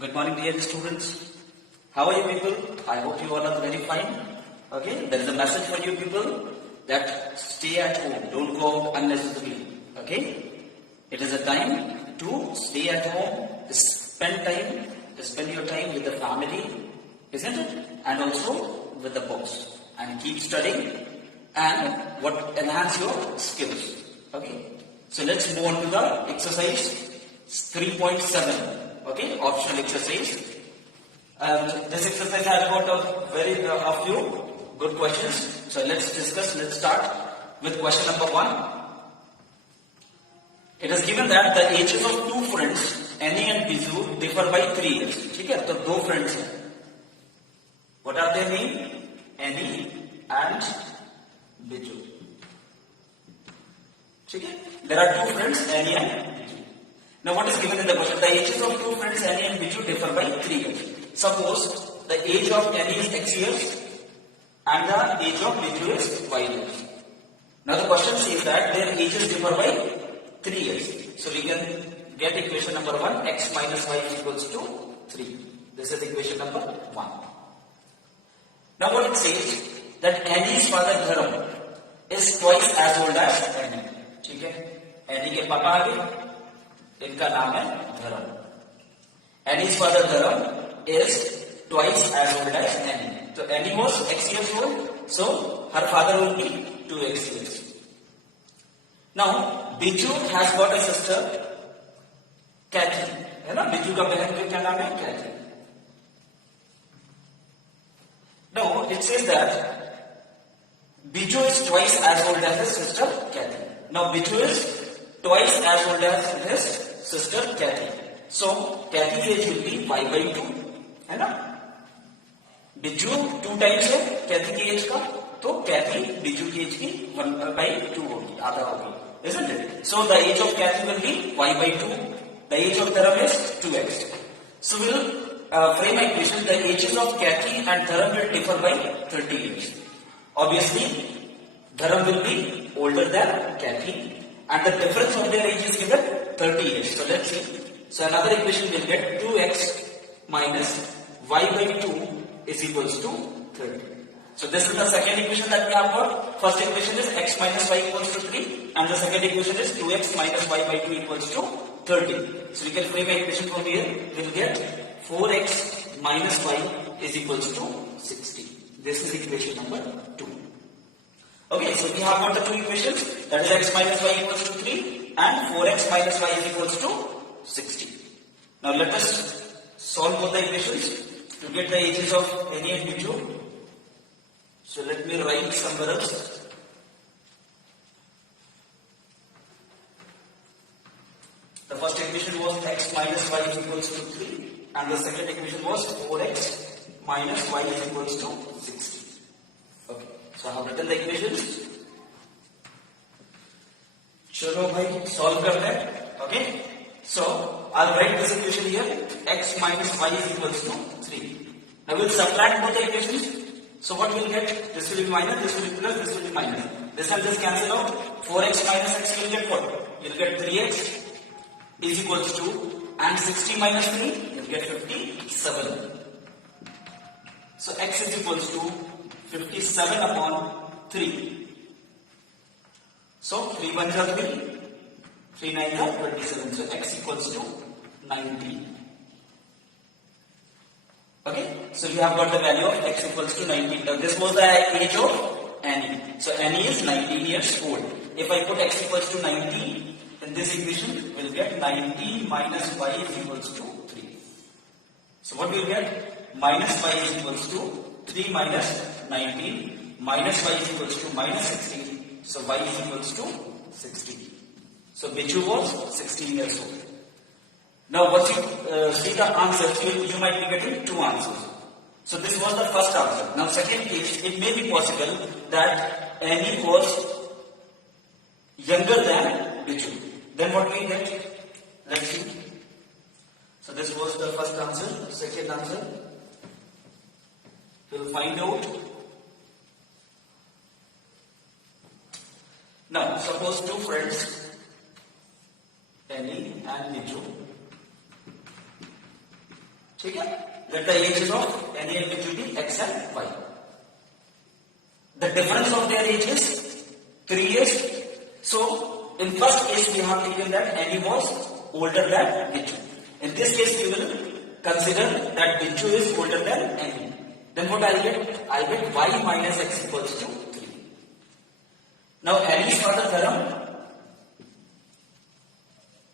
Good morning, dear students. How are you people? I hope you all are very fine. Okay, there is a message for you people that stay at home. Don't go out unnecessarily. Okay, it is a time to stay at home, spend your time with the family, isn't it? And also with the books, and keep studying and enhance your skills. Okay, so let's move on to the exercise 3.7. Okay, optional exercise. And this exercise has got a few good questions. So let's discuss. Let's start with question number 1. It is given that the ages of two friends, Annie and Biju, differ by 3 years. ठीक है, तो दो friends हैं. What are their name? Annie and Biju. ठीक है, there are two friends, Annie and Biju. Now what is given in the question? The ages of two friends, Annie and Biju, differ by 3 years. Suppose the age of Annie is X years and the age of Biju is Y years. Now the question says that their ages differ by 3 years. So we can get equation number 1, X minus Y is equals to 3. This is equation number 1. Now what it says that Annie's father Dharam is twice as old as Annie. ठीक है, Annie के पापा आ गए, इनका नाम है धर्म. Annie's father Dharam is twice as old as Annie. So Annie was X years old, so her father will be 2X years. Now Biju has got a sister, Kathy. है ना, Biju का बहन का क्या नाम है? Kathy. Now it says that Biju is twice as old as his sister Kathy. Now Biju is twice as old as his sister Kathy. So Kathy's age will be y by 2, है ना? Biju 2 times है Kathy की as का, तो Kathy Biju की as की 1 by 2 होगी, आधा होगी, isn't it? So the age of Kathy will be y by 2. The age of Dharam is 2x. So we'll frame my equation. The ages of Kathy and Dharam will differ by 30 years. Obviously, Dharam will be older than Kathy, and the difference of their age is given 30 years. So let's see. So another equation will get 2x minus y by 2 is equals to 30. So this is the second equation that we have got. First equation is x minus y equals to 3, and the second equation is 2x minus y by 2 equals to 30. So we can frame an equation from here. We will get 4x minus y is equals to 60. This is equation number 2. Okay, so we have got the two equations, that is x minus y equals to 3 and 4x minus y is equals to 60. Now let us solve both the equations to get the ages of Annie and Biju. So let me write somewhere else. The first equation was x minus y is equals to 3 and the second equation was 4x minus y is equals to 60. Okay. So I have written the equations. चलो भाई solve करते हैं. Okay. So I'll write this equation here. X minus y is equals to 3. Now we'll subtract both the equations. So what we'll get? This will be minus, this will be plus, this will be minus. This and this cancel out. 4x minus x will get what? You'll get 3x is equals to, and 60 minus 3 you'll get 57. So x is equals to 57 upon 3. So 3 1s are 3, 3 9s are 27. So x equals to 19. Okay, so we have got the value of x equals to 19. Now this was the age of Annie. So Annie is 19 years old. If I put x equals to 19 in this equation, we'll get 19 minus y is equals to 3. So what we'll get? Minus y is equals to 3 minus 19 minus y is equals to minus 16. So y is equals to 16. So Biju was 16 years old. Now once you see the answers, you might be getting two answers. So this was the first answer. Now second case, it may be possible that Annie was younger than Biju. Then what we get? Let's see. So this was the first answer. Second answer, we'll find out. Now suppose two friends, Annie and Biju, ठीक है. Let the ages of any individual be x and y. The difference of their ages 3 years. So in first case we have taken that Annie was older than Biju. In this case we will consider that Biju is older than Annie. Then what I get? I get y minus x equals to 3. Now Annie's father Dharam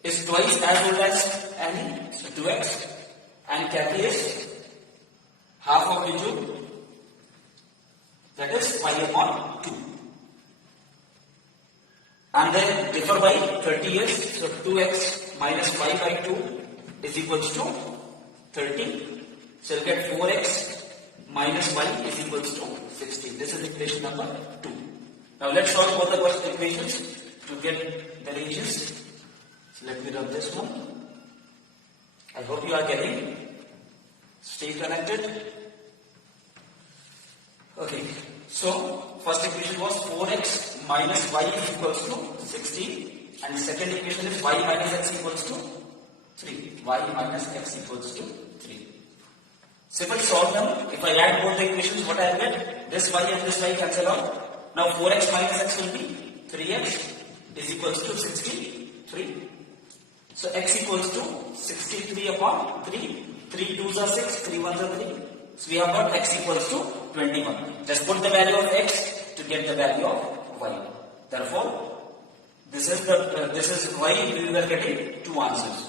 is twice as old as Annie, so 2x, and Kathy is half of Biju, that is 5 upon 2. And then differ by 30 years, so 2x minus 5 by 2 is equals to 30. So you get 4x minus y is equals to 16. This is equation number 2. Now let's solve both the first equations to get their ages. So let me run this one. I hope you are getting. Stay connected. Okay. So first equation was 4x minus y is equals to 16, and the second equation is y minus x equals to 3. Y minus x equals to 3. Simply solve them. If I add both the equations, what I will get? This y and this y cancel out. Now 4x minus x will be 3x is equals to 63. So x equals to 63 upon 3. 3 2s are 6, 3 1s are 3. So we have got x equals to 21. Just put the value of x to get the value of y. Therefore, this is why we were getting two answers.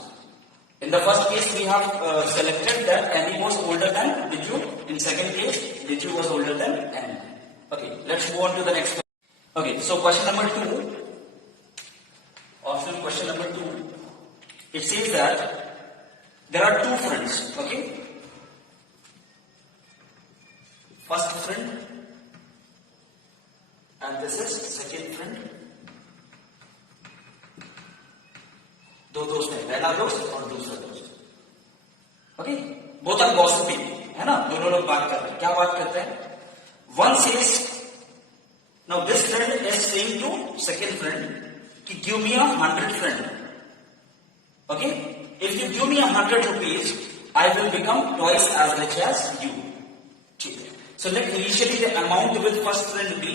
In the first case, we have selected that Annie was older than Biju. In second case, Biju was older than Annie. Okay, let's move on to the next one. Okay, so question number 2. Option question number 2. It says that there are two friends. Okay. First friend and this is second friend. दो दोस्त हैं, पहला दोस्त और दूसरा दोस्त. Okay, both are gossiping, है ना, दोनों लोग बात कर रहे हैं. क्या बात करते हैं? One says, now this friend is saying to second friend कि give me 100 friend. Okay, if you give me 100 rupees, I will become twice as rich as you. ठीक है. So let initially the amount with first friend be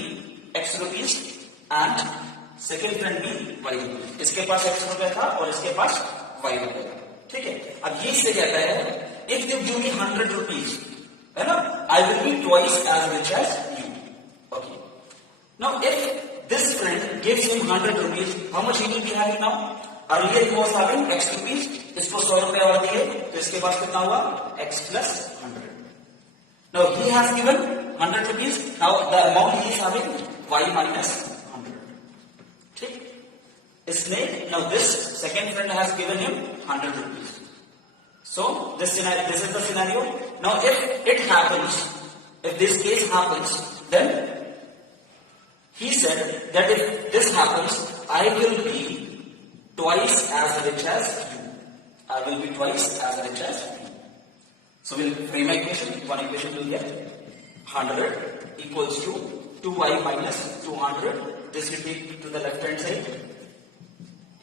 x rupees and second friend be y rupees. इसके पास x रुपए था और इसके पास y रुपए था. ठीक है. अब ये इससे कहता है if you give me 100 rupees, है ना, I will be twice as rich as you. Okay. Now if this friend gives him 100 rupees, how much he will be having now? Earlier he was having x rupees. इसको 100 रुपए और दिए तो इसके पास कितना हुआ? x plus 100. Now he has given 100 rupees. Now the amount he is having y minus 100. ठीक. इसने now this second friend has given him 100 rupees. So this is the scenario. Now if it happens, if this case happens, then he said that if this happens, I will be twice as rich as you. I will be twice as rich as you. So we'll frame equation. One equation will get 100 equals to 2y minus 200. This will be to the left hand side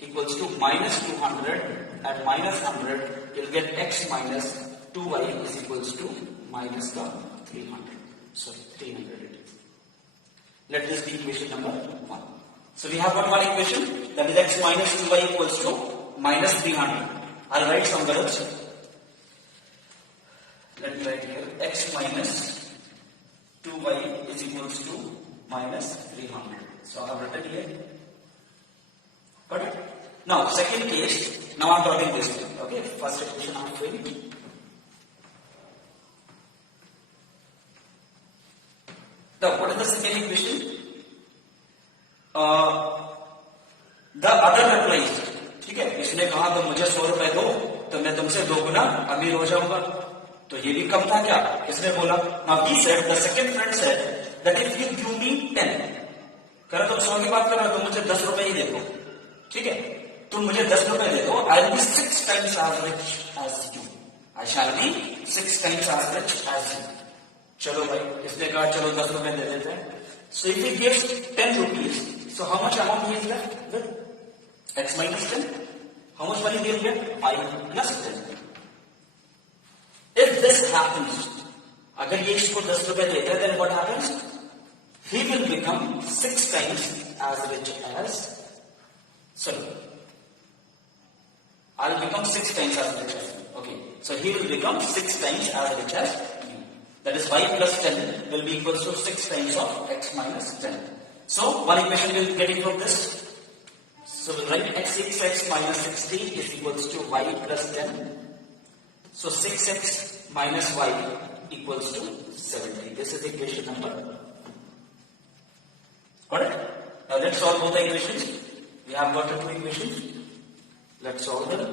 equals to minus 200 and minus 100. You'll get x minus 2y is equals to minus the 300. Sorry, 300 it is. Let this be equation number 1. So we have got one equation, that is x minus 2y equals to minus 300. I'll write somewhere else. Let me write here x minus 2y is equals to minus 300. So I have written here. Got it? Now second case, now I am talking this thing. Okay, first equation I am doing. Now what is the second equation? The other replies. ठीक है, इसने कहा तो मुझे 100 रुपए दो तो मैं तुमसे 2 गुना अमीर हो जाऊंगा. तो ये भी कम था क्या? इसने बोला. Now he said, the second friend said that if you give me 10, कह रहा तुम 100 की बात कर रहे हो तो मुझे 10 रुपए ही दे दो. ठीक है, तुम मुझे 10 रुपए दे दो. I will be 6 times as rich as you. I shall be 6 times as rich as you. चलो भाई, इसने कहा चलो 10 रुपए दे देते हैं. So if he gives 10 rupees, so how much amount he is left with? X minus 10. How much money they will get? 5 plus 10. happens, अगर ये इसको 10 रुपए देता है, then what happens? He will become 6 times as rich as, sorry, I'll become 6 times as rich as me. Okay, so he will become 6 times as rich as me. That is y plus 10 will be equal to 6 times of x minus 10. So one equation we will get it from this. So we'll write x minus 60 is equals to y plus 10. So 6x minus y equals to 70. This is equation number. Got it? Now let's solve both the equations. We have got the two equations. Let's solve them.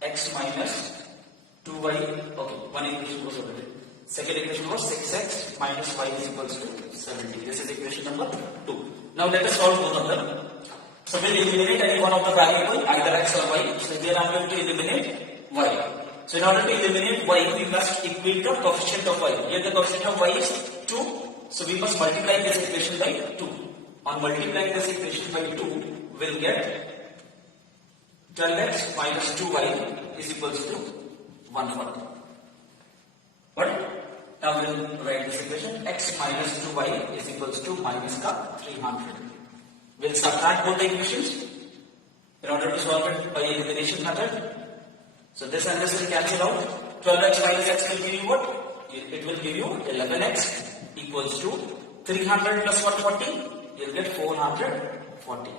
X minus 2y. Okay, one equation goes over there. Second equation was 6x minus y is equals to 70. This is equation number 2. Now let us solve both of them. So we'll eliminate any one of the variable, either x or y. So here I am going to eliminate y. So in order to eliminate y, we must equate the coefficient of y. Here the coefficient of y is 2. So we must multiply this equation by 2. On multiplying this equation by 2, we'll get 12x minus 2y is equals to 140. What? Now we'll write this equation. X minus 2y is equals to minus ka 300. We'll subtract both the equations in order to solve it by elimination method. So this and this will cancel out. 12x minus x will give you what? It will give you 11x equals to 300 plus 140. You'll get 440.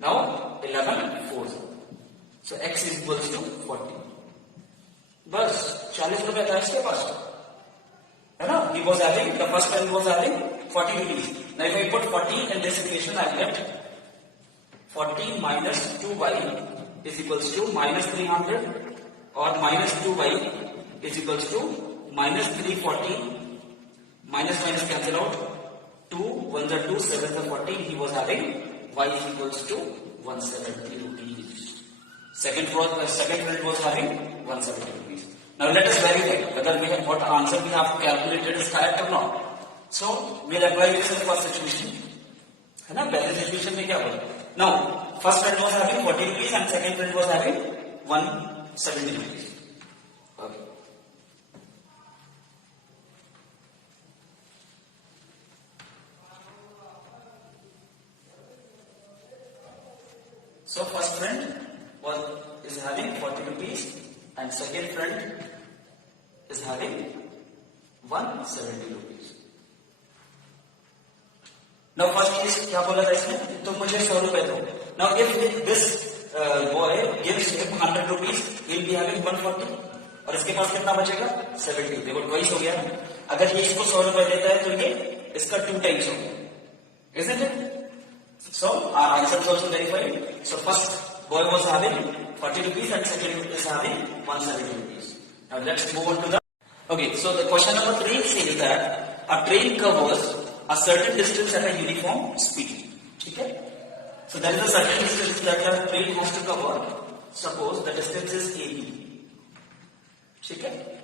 Now 11 4. So x is equals to 40. बस 40 रुपए था इसके पास, है ना? He was having, the first time he was having 40 rupees. Now if I put 40 in this equation, I get 40 minus 2y is equals to minus 300, or minus 2y is equals to minus 340. Minus minus cancel out. 2 1s are 2, 7s are 14. He was having y is equals to 170 rupees. Second friend was having 170 rupees. Now let us verify whether we have what answer we have calculated is correct or not. So we'll apply this in the first situation. है ना? पहले situation में क्या बोला? Now first friend was having 40 rupees and second friend was having 170 rupees. Okay. So first friend is having 40 rupees and second friend is having 170 rupees. Now first case क्या बोला था इसमें? तो मुझे 100 रुपए दो. Now if this boy gives him 100 rupees, he will be having 140. और इसके पास कितना बचेगा? 70. देखो ट्वाइस हो गया. अगर ये इसको 100 रुपए देता है तो ये इसका 2 times हो गया. Isn't it? So our answer is also verified. So first boy was having 40 rupees and second is having 170 rupees. Now let's move on to the... Okay, so the question number 3 says that a train covers a certain distance at a uniform speed. Okay? So there is a certain distance that a train has to cover. Suppose the distance is AB. Okay?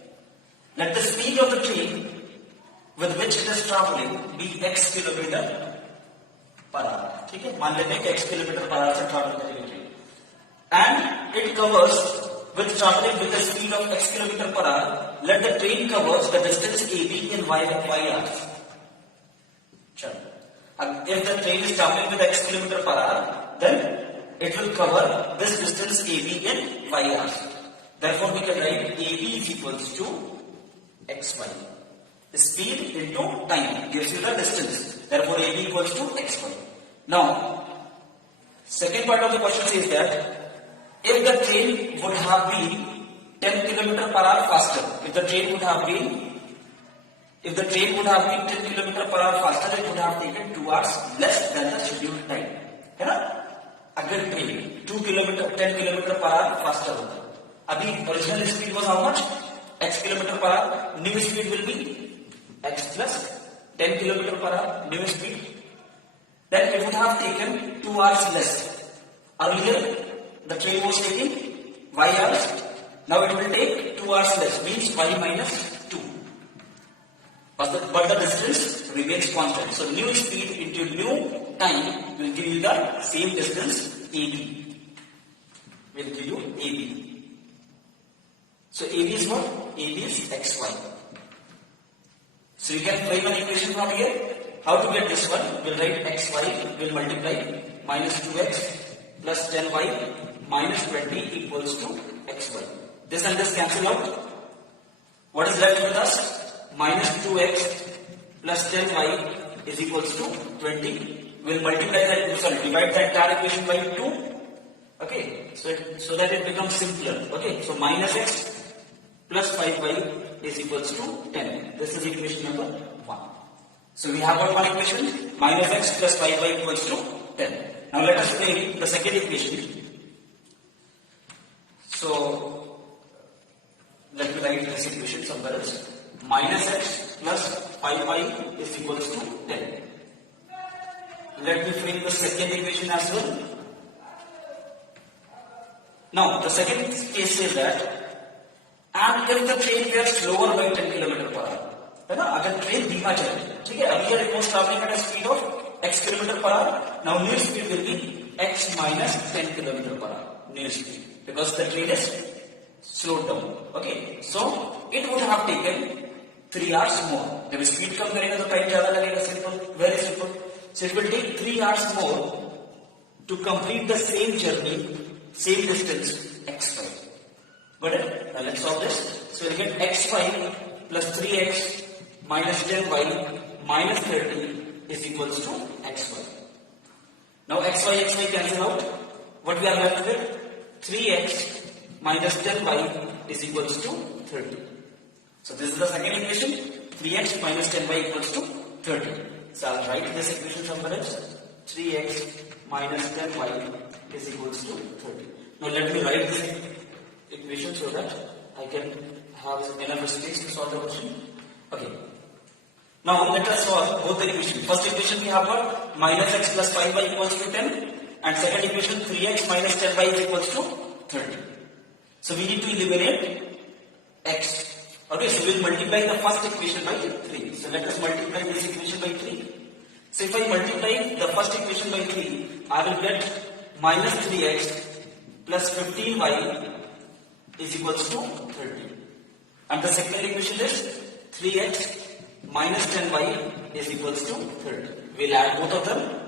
Let the speed of the train with which it is traveling be x kilometer per hour. ठीक है? मान लेते हैं कि x kilometre per hour से travel करेगी train. And it covers with traveling with the speed of x kilometer per hour. Let the train covers the distance AB in y hours. Chalo. If the train is traveling with x kilometer per hour, then it will cover this distance AB in y hours. Therefore, we can write AB is equals to xy. The speed into time gives you the distance. Therefore, AB equals to xy. Now, second part of the question says that if the train would have been 10 km per hour faster, if the train would have been 10 km per hour faster, it would have taken 2 hours less than the scheduled time. है ना? अगर train 10 km per hour faster होता, अभी original speed was how much? X km per hour. New speed will be x plus 10 km per hour. New speed. Then it would have taken 2 hours less. Earlier, the train was taking y hours. Now it will take 2 hours less, means y minus 2. But the distance remains constant. So new speed into new time will give you the same distance AB. will give you AB. So AB is what? AB is XY. So you can frame an equation from here. How to get this one? We'll write XY will multiply minus 2x plus 10y minus 20 equals to XY. This and this cancel out. What is left with us? Minus 2x plus 10y is equals to 20. We'll multiply that, sorry, divide the entire equation by 2. Okay, so that it becomes simpler. Okay, so minus x plus 5y is equals to 10. This is equation number 1. So we have got one equation, minus x plus 5y equals to 10. Now let us frame the second equation. So let me write this equation somewhere else. Minus x plus 5y is equals to 10. Let me frame the second equation as well. Now the second case says that, and if the train gets slower by 10 km per hour, है ना? अगर train धीमा चले, ठीक है? अभी it was traveling at a speed of x km per hour. Now new speed will be x minus 10 km per hour. New speed, because the train is slowed down. Okay, so it would have taken 3 hours more. जब speed कम करेगा तो time ज्यादा लगेगा. Simple, very simple. So it will take 3 hours more to complete the same journey, same distance, xy. Got it? Now let's solve this. So we'll get xy plus 3x minus 10y minus 30 is equals to xy. Now xy cancel out. What we are left with? 3x minus 10y is equals to 30. So this is the second equation. 3x minus 10y equals to 30. So I'll write this equation somewhere else. 3x minus 10y is equals to 30. Now let me write this equation so that I can have enough space to solve the question. Okay. Now let us solve both the equations. First equation we have got minus x plus 5y equals to 10, and second equation 3x minus 10y is equals to 30. So we need to eliminate x. Okay, so we'll multiply the first equation by 3. So let us multiply this equation by 3. So if I multiply the first equation by 3, I will get minus 3x plus 15y is equals to 30. And the second equation is 3x minus 10y is equals to 30. We'll add both of them.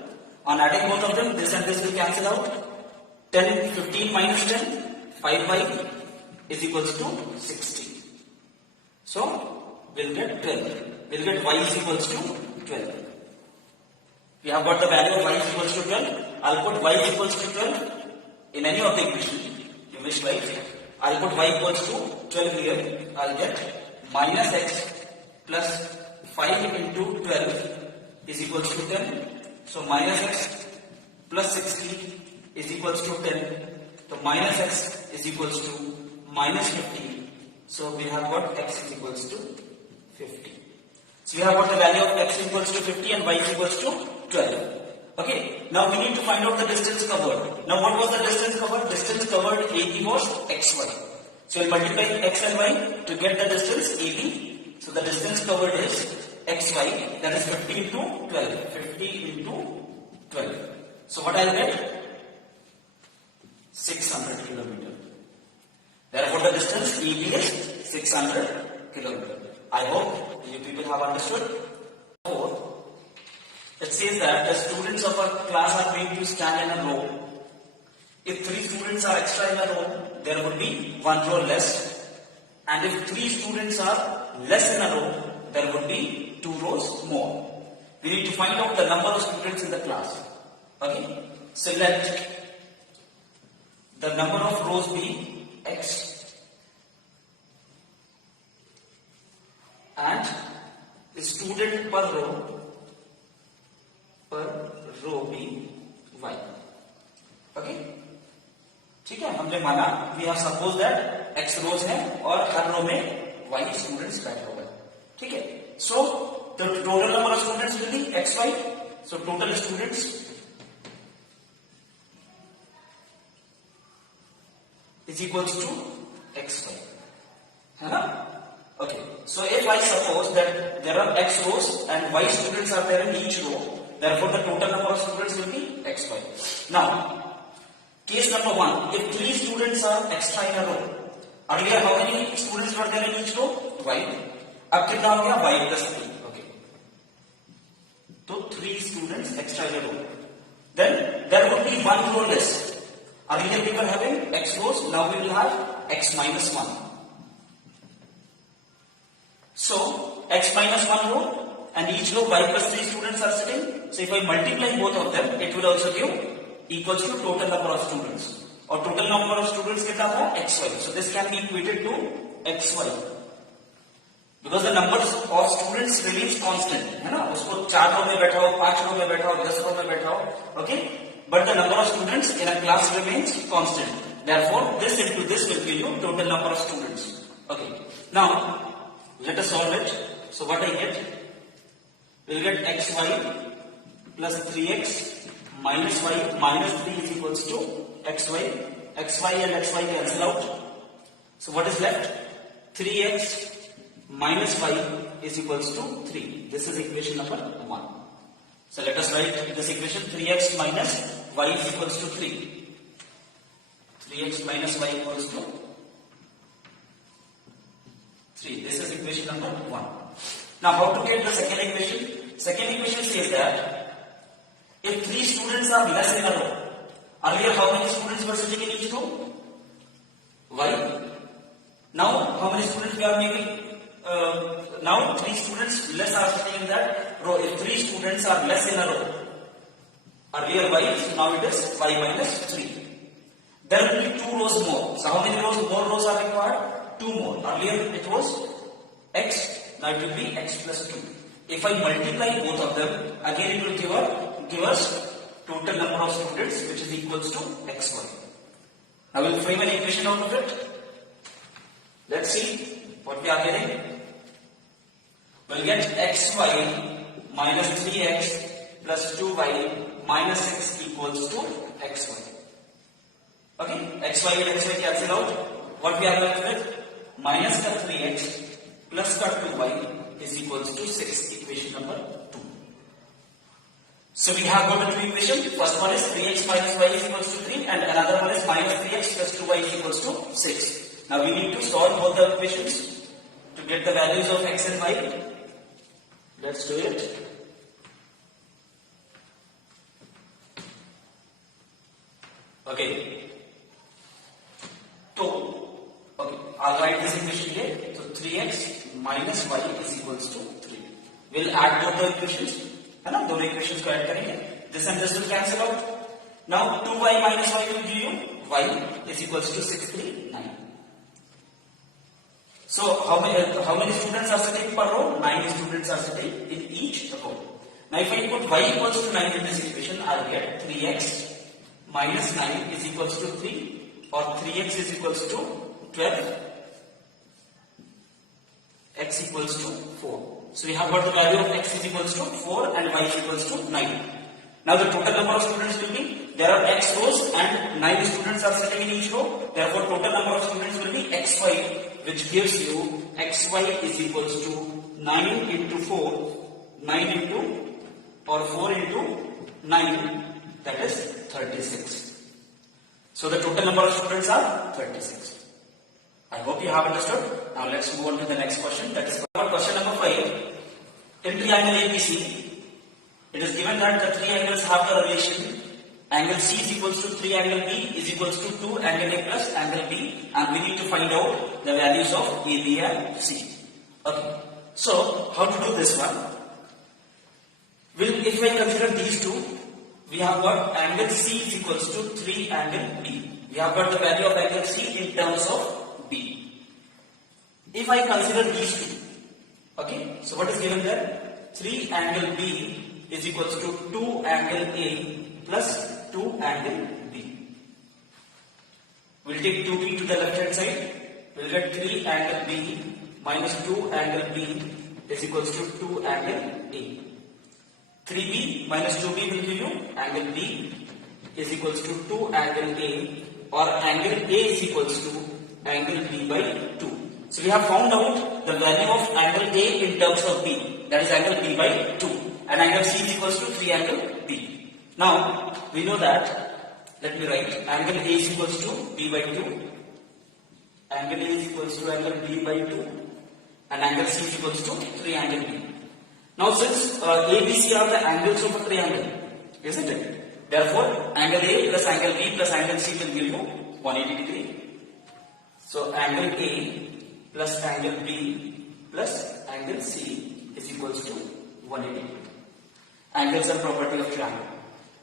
On adding both of them, this and this will cancel out. 15 minus 10, 5y is equals to 60. So we'll get 12. We'll get y is equals to 12. We have got the value of y is equals to 12. I'll put y is equals to 12 in any of the equations you wish, right? I'll put y equals to 12 here. I'll get minus x plus 5 into 12 is equals to 10. So minus x plus 60 is equals to 10. So minus x is equals to minus 50. So we have got x is equals to 50. So we have got the value of x equals to 50 and y is equals to 12. Okay, now we need to find out the distance covered. Now what was the distance covered? Distance covered AB was xy. So we'll multiply x and y to get the distance AB. So the distance covered is xy, that is 50 into 12. 50 into 12. So what I'll get? 600 kilometers. Therefore, the distance EB is 600 kilometers. I hope you people have understood. Fourth, it says that the students of a class are going to stand in a row. If 3 students are extra in a row, there would be 1 row less. And if 3 students are less in a row, there would be 2 rows more. We need to find out the number of students in the class. Okay, so let the number of rows be x and the student per row be y. Okay, ठीक है, हमने माना we have supposed that x rows है और हर रो में y students बैठे हुए हैं. ठीक है, so the total number of students will be xy. So total students is equals to xy. है ना? Okay. So if I suppose that there are x rows and y students are there in each row, therefore the total number of students will be xy. Now, Case number 1, if 3 students are extra in a row, earlier how many students were there in each row? 12. अब कितना हो गया? y plus 3. Okay. So 3 students extra in a row. Then there would be one row less. Earlier we were having x rows, now we will have x minus 1. So x minus 1 row and each row y plus 3 students are sitting. So if I multiply both of them, it will also give equals to total number of students. Or total number of students कितना था? xy. So this can be equated to xy. Because the numbers of students remains constant, है ना? उसको 4 रो में बैठा हो, 5 रो में बैठा हो, 10 रो में बैठा हो, okay? But the number of students in a class remains constant. Therefore, this into this will give you total number of students. Okay. Now, let us solve it. So what I get? We'll get xy plus 3x minus y minus 3 is equals to xy. xy and xy cancel out. So what is left? 3x minus y is equals to 3. This is equation number 1. So let us write this equation. 3x minus y is equals to 3. 3x minus y equals to 3. This is equation number 1. Now how to get the second equation? Second equation says that if 3 students are less in a row, earlier how many students were sitting in each row? Y. Now how many students we are making? Now 3 students less are sitting in that row. If 3 students are less in a row, earlier y, so now it is y minus 3. There will be 2 rows more. So how many more rows are required? 2 more. Earlier it was x, now it will be x plus 2. If I multiply both of them, again it will give us total number of students, which is equals to xy. Now we'll frame an equation out of it. Let's see what we are getting. We'll get xy minus 3x plus 2y minus 6 equals to xy. Okay, xy and xy cancel out. What we are left with? Minus the 3x plus the 2y is equals to 6, equation number 2. So we have got the two equations. First one is 3x minus y is equals to 3 and another one is minus 3x plus 2y is equals to 6. Now we need to solve both the equations to get the values of x and y. Let's do it. Okay. So, okay, I'll write this equation here. So 3x minus y is equals to 3. We'll add both the equations. है ना? दोनों equations को add करेंगे. This and this will cancel out. Now 2y minus y will give you y is equals to 6, 3, 9. So how many students are sitting per row? 9 students are sitting in each row. Now if I put y equals to 9 in this equation, I'll get 3x minus 9 is equals to 3 or 3x is equals to 12, x equals to 4. So we have got the value of x is equals to 4 and y is equals to 9. Now the total number of students will be, there are x rows and 9 students are sitting in each row. Therefore total number of students will be xy, which gives you xy is equals to 9 into 4, 9 into or 4 into 9, that is 36. So the total number of students are 36. I hope you have understood. Now let's move on to the next question. That is question number 5. In triangle ABC, it is given that the three angles have the relation angle C is equals to 3 angle B is equals to 2 angle A plus angle B, and we need to find out the values of A, B and C. Okay. So how to do this one? If I consider these two, we have got angle C is equals to 3 angle B. We have got the value of angle C in terms of B. If I consider these two, okay, so what is given there? 3 angle B is equals to 2 angle A plus 2 angle B. We'll take 2B to the left hand side. We'll get 3 angle B minus 2 angle B is equals to 2 angle A. 3B minus 2B will give you angle B is equals to 2 angle A, or angle A is equals to angle B by 2. So we have found out the value of angle A in terms of B, that is angle B by 2, and angle C is equals to 3 angle B. Now we know that let me write angle A is equals to B by 2, angle A is equals to angle B by 2, and angle C is equals to 3 angle B. Now since ABC are the angles of a triangle, isn't it? Therefore angle A plus angle B plus angle C will give you 180 degree. So angle A plus angle B plus angle C is equals to 180 degree. Angles are property of triangle.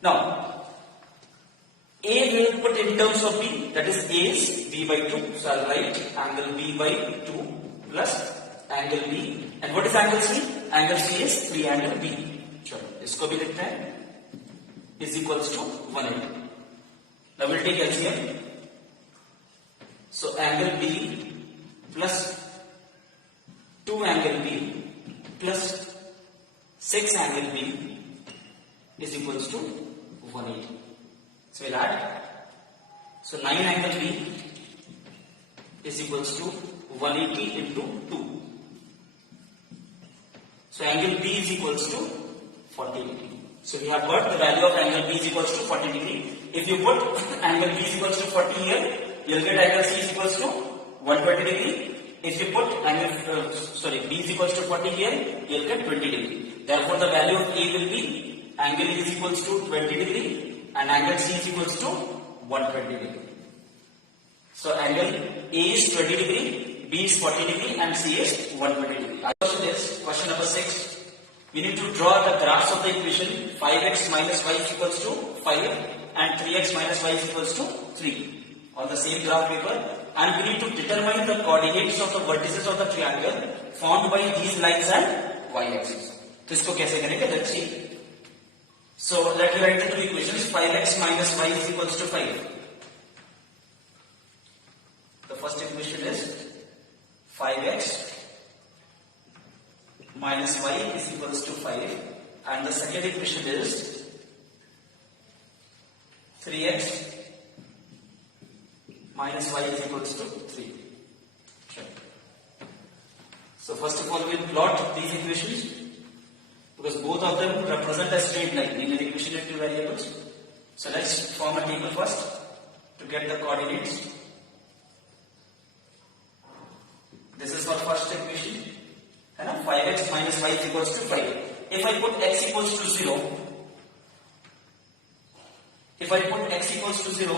Now A will put in terms of B, that is A is B by 2. So I'll write angle B by 2 plus angle B. And what is angle C? Angle C is 3 angle B. चलो इसको भी लिखते हैं is equals to 180. Now we'll take LCM. So angle B plus 2 angle B plus 6 angle B is equals to 180. So we'll add. So 9 angle B is equals to 180 into 2. So angle B is equals to 40 degree. So we have got the value of angle B is equals to 40 degree. If you put angle B is equals to 40 here, you'll get angle C is equals to 120 degree. If you put angle B is equals to 40 here, you'll get 20 degree. Therefore the value of A will be angle A is equals to 20 degree and angle C is equals to 120 degree. So angle A is 20 degree, B is 40 degree and C is 120 degree. Our question is question number 6. We need to draw the graphs of the equation 5x minus y is equals to 5 and 3x minus y is equals to 3 on the same graph paper, and we need to determine the coordinates of the vertices of the triangle formed by these lines and y-axis. तो इसको कैसे करेंगे? Let's see. So let me write the two equations. 5x minus y is equals to 5. The first equation is 5x minus y is equals to 5, and the second equation is 3x minus y is equals to 3. Sure. So first of all we will plot these equations, because both of them represent a straight line in an equation with two variables. So let's form a table first to get the coordinates. This is for first equation, and 5x minus y is equals to 5. If I put x equals to 0,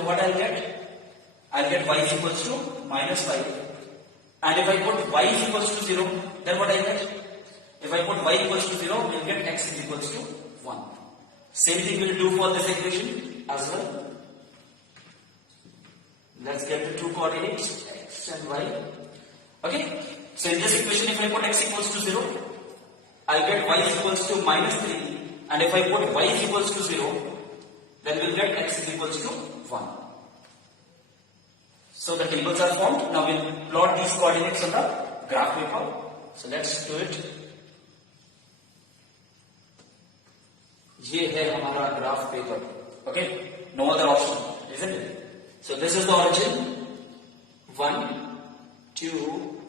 what I'll get? I'll get y is equals to minus 5. And if I put y is equals to 0, then what I get? If I put y equals to 0, we'll get x is equals to 1. Same thing we'll do for this equation as well. Let's get the two coordinates, x and y. Okay? So in this equation, if I put x equals to 0, I'll get y is equals to minus 3. And if I put y is equals to 0, then we'll get x is equals to 1. So the tables are formed. Now we'll plot these coordinates on the graph paper. So let's do it. ये है हमारा graph paper. Okay? No other option, isn't it? So this is the origin. 1, 2,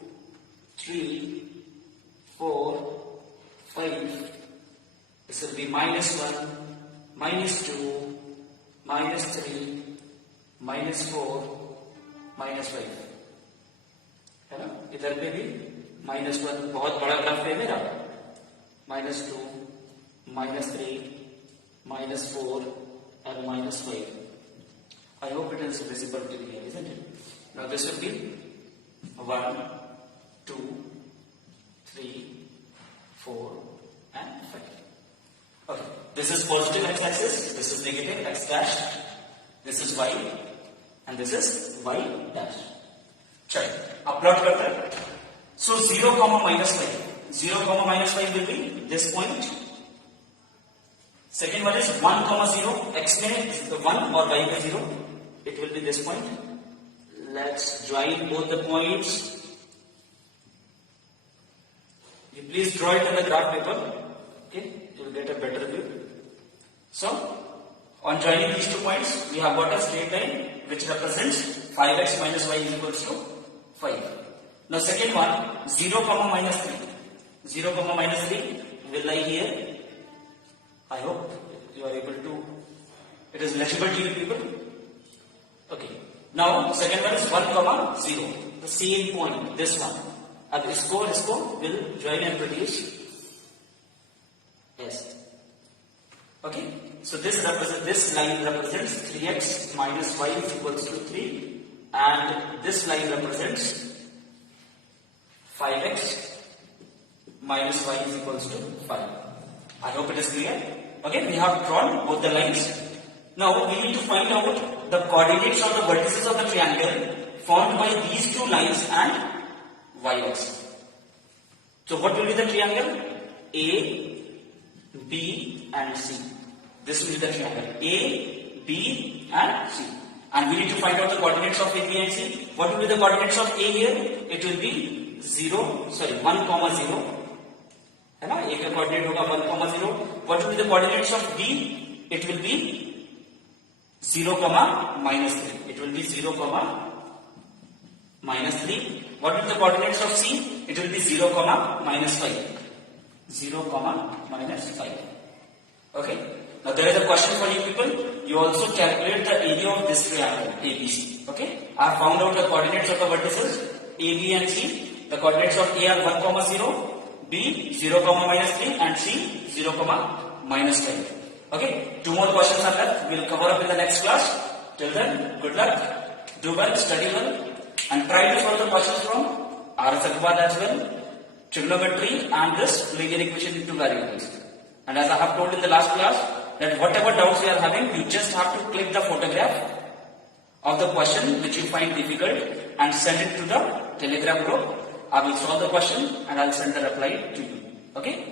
3, 4, 5. This will be minus 1, minus 2, minus 3, minus 4, minus 5. है ना? इधर पे भी minus 1 बहुत बड़ा ग्राफ है मेरा. Minus 2, minus 3, minus 4 and minus 5. I hope it is visible to you, isn't it? Now this will be 1, 2, 3, 4 and 5. Okay, this is positive x-axis, this is negative x dash, this is y and this is y dash. चलिए, अब plot करते हैं. So 0, minus 5. 0, minus 5 will be this point. Second one is 1, 0. X में the 1 or y में 0. It will be this point. Let's join both the points. You please draw it on the graph paper. Okay, you will get a better view. So, on joining these 2 points, we have got a straight line which represents 5x minus y is equals to 5. Now, second one, 0, minus 3. 0, minus 3 will lie here. I hope you are able to. It is legible to you people. Okay. Now second one is 1 comma 0. The same point, this one. अब इसको will join and produce S. Okay. So this line represents 3x minus y is equals to 3, and this line represents 5x minus y is equals to 5. I hope it is clear. Okay, we have drawn both the lines. Now we need to find out the coordinates of the vertices of the triangle formed by these two lines and y-axis. So what will be the triangle? A, B and C. This will be the triangle A, B and C. And we need to find out the coordinates of A, B and C. What will be the coordinates of A here? It will be 1 comma 0. है ना? A का coordinate होगा 1 comma 0. What will be the coordinates of B? It will be 0 comma minus 3. It will be 0 comma minus 3. What will be the coordinates of C? It will be 0 comma minus 5. 0 comma minus 5. Okay. Now there is a question for you people. You also calculate the area of this triangle ABC. Okay. I have found out the coordinates of the vertices A, B and C. The coordinates of A are 1 comma 0, B 0 comma minus 3 and C 0 comma minus 5. Okay. 2 more questions are left. We will cover up in the next class. Till then, good luck. Do well, study well, and try to solve the questions from R.S. Agrawal as well, trigonometry and this linear equation into variables. And as I have told in the last class, that whatever doubts you are having, you just have to click the photograph of the question which you find difficult and send it to the Telegram group. I will solve the question and I will send the reply to you. Okay.